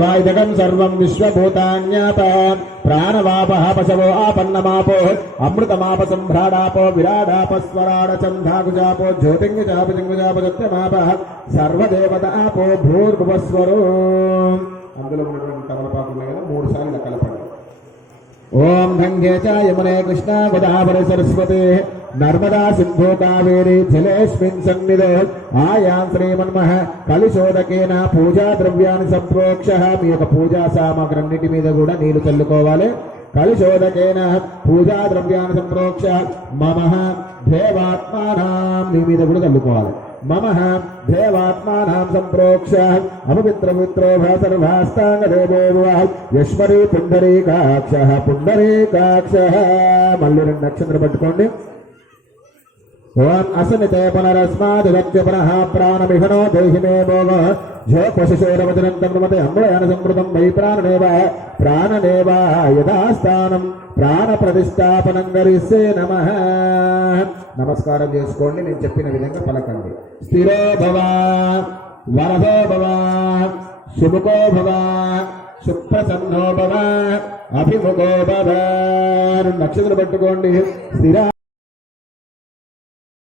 वायुजगं सर्वं विश्वभूतान्याप प्राणवापः पशवो आपन्नमापो अमृतमाप सम्भ्राडापो विराडापस्वराडचन्धाकुजापो ज्योतिङ्गजापजिङ्गजापजत्यमापः सर्वदेवतापो भूर्भुवस्वरो అందులో ఉన్నటువంటి తమలపాకులు ఉన్నాయి కదా 3 సార్లు ఇలా కలపండి. ఓం గంగే చ యమునే కృష్ణ గోదావరి సరస్వతి నర్మదా సింధు కావేరి జలేస్మిన్ సన్నిధో ఆయాం శ్రీమన్మః కలిశోదకేన పూజా ద్రవ్యాన్ని సంప్రోక్ష. మీ యొక్క పూజా సామాగ్రి అన్నిటి మీద కూడా నీళ్లు చల్లుకోవాలి. కలిశోదకేన పూజా ద్రవ్యాన్ని సంప్రోక్ష మమః దేవాత్మానాం మీ మీద కూడా చల్లుకోవాలి. మమః దేవాత్మానాం సంప్రోక్ష అపవిత్రమిత్రో సర్వాస్తాంగదేవో యశ్వరీ పుండరీకాక్షః పుండరీకాక్షః. మళ్ళీ 2 నక్షత్రం పట్టుకోండి. ఓం అసనితే పునరస్మాదిరక్య పునః ప్రాణమిహనో దేహి మే భోగ ఝోపశిశోరవచనంతం నమతే అమృయాన సంవృతం వై ప్రాణనేవ యథాస్థానం ప్రాణ ప్రతిష్టాపనం గరిస్తే నమః. నమస్కారం చేసుకోండి. నేను చెప్పిన విధంగా పలకండి. స్థిరో భవ వరదో భవ సుముఖో భవ సుప్రసన్నో భవ అభిముఖో భవ. 2 నక్షత్రం పట్టుకోండి. స్థిర